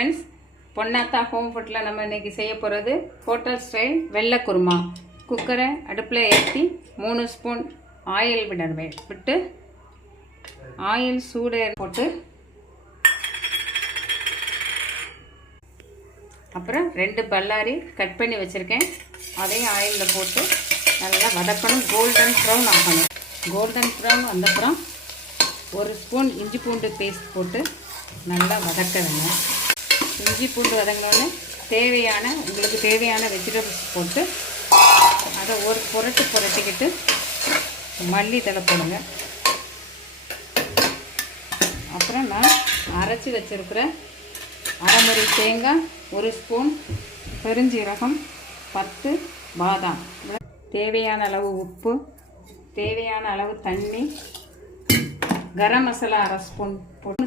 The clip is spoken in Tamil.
ஃப்ரெண்ட்ஸ், பொன்னாத்தா ஹோம் ஃபுட்டில் நம்ம இன்றைக்கி செய்ய போகிறது ஹோட்டல் ஸ்டைல் வெள்ளை குருமா. குக்கரை அடுப்பில் ஏற்றி 3 ஸ்பூன் ஆயில் விடணும். விட்டு ஆயில் சூடு போட்டு அப்புறம் 2 பல்லாரி கட் பண்ணி வச்சுருக்கேன். அதையும் ஆயிலில் போட்டு நல்லா வதக்கணும். கோல்டன் ப்ரௌன் ஆகணும். கோல்டன் ப்ரௌன் வந்தப்புறம் 1 ஸ்பூன் இஞ்சி பூண்டு பேஸ்ட் போட்டு நல்லா வதக்க வேணும். இஞ்சி பூண்டு வதங்கினோடனே உங்களுக்கு தேவையான வெஜிடபிள்ஸ் போட்டு அதை ஒரு புரட்டிக்கிட்டு மல்லி தழை போடுங்க. அப்புறம் நான் அரைச்சி வச்சுருக்கிற அரைமுறை தேங்காய், 1 ஸ்பூன் பெருஞ்சீரகம், 10 பாதாம், தேவையான அளவு உப்பு, தேவையான அளவு தண்ணி, கரம் மசாலா 1/2 ஸ்பூன் போட்டு